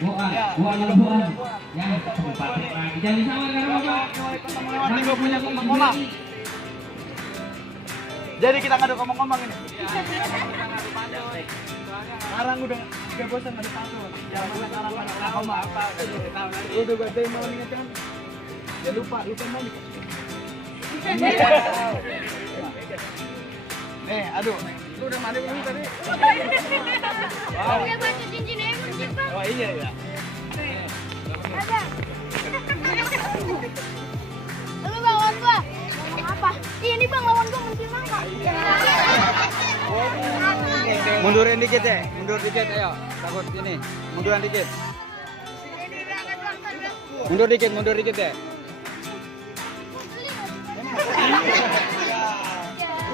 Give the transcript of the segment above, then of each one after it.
Buan. Ya, sempat lagi. Jangan disawar karena Bapak. Bapak punya ngomong. Jadi kita ngadu ngomong-ngomong ini. Sekarang udah bosan ngadu pantun. Jangan sekarang pada ngomong apa. Udah gede mau ingatkan. Ya lupa mau nih. Aduh. Lu udah mandi belum tadi? Udah baju cincin Bang. Oh iya ya. Ada. Lu Bang lawan gua. Apa? Ini Bang lawan gua mungkin mana? Mundurin dikit ya, mundur dikit ayo. Takut ini, munduran dikit. Mundur dikit ya.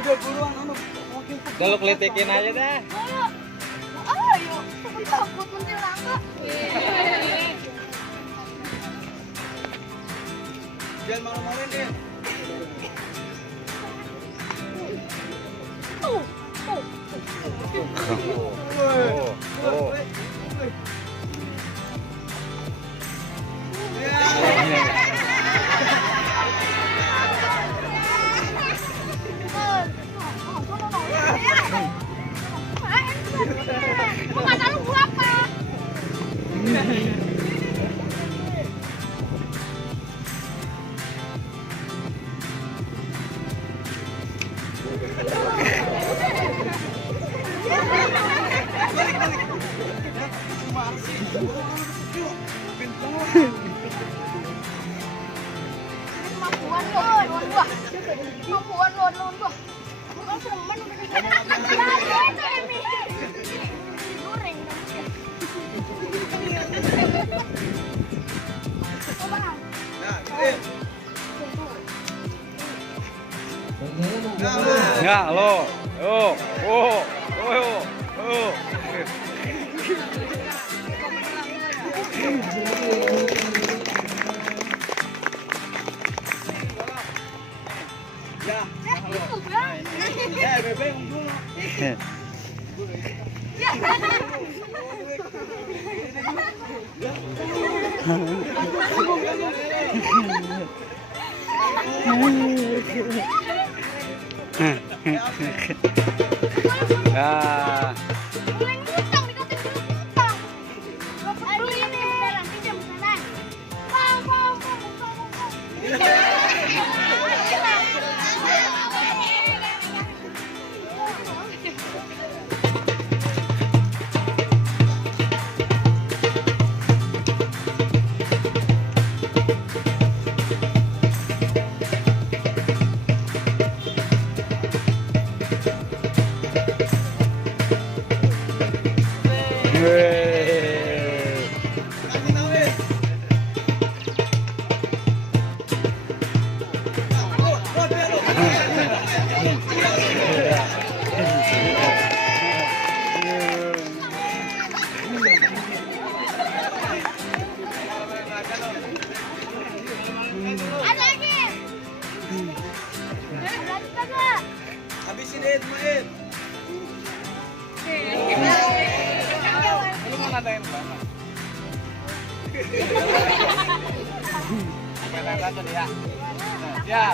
Udah buruan kalau kelitikin aja dah. Ayo, takut mentil langka. Jangan malu-maluin deh. Gua nggak tahu gua apa. Kemampuan lawan gua. Bukan semen udah digoreng. Enggak lo. Ya. Mulai ngutang dikatain ngutang. Aduh ini beneran pinjam beneran. Bang. Ada lagi. Berarti kagak. Habisin Ed, main. Lu mau nadain mana? Main satu ya. Ya.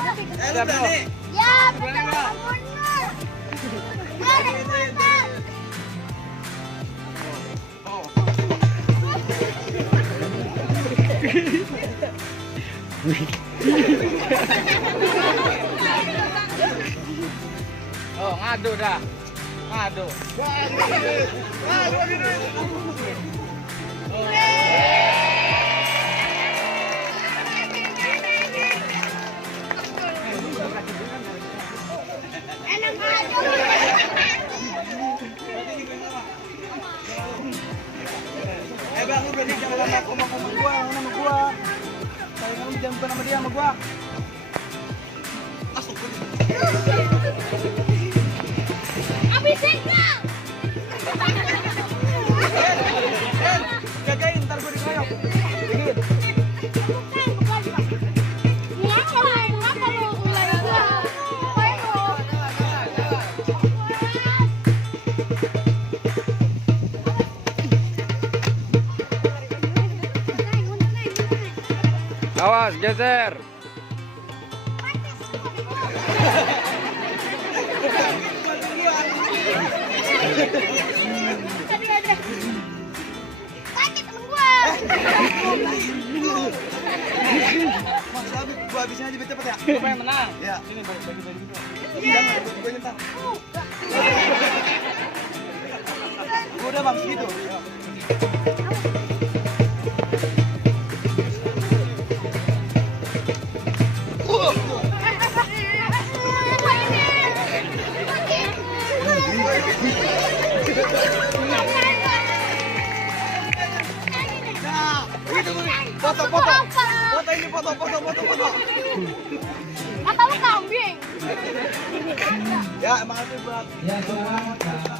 Siap dulu. Ya, bener. Bener. Oh, ngadu dah. Ngadu. Enak aja. Bang, lu berarti jangan ngomong-ngomong gua, sama gua. Saya kan jangan pernah sama dia sama gua. Masuk. Habisin Bang. Jagain ntar gua dikeroyok. Dikit. Awas, geser. Sakit temen gua. Mas Habib, gua habisin aja biar cepet ya. Siapa yang menang? Ya. Sini bagi-bagi gitu. Jangan, gua nyentak. Udah bang, segitu. Nah, itu foto. Foto ini foto. Atau lu kambing? Ya, makasih buat Ya, sekarang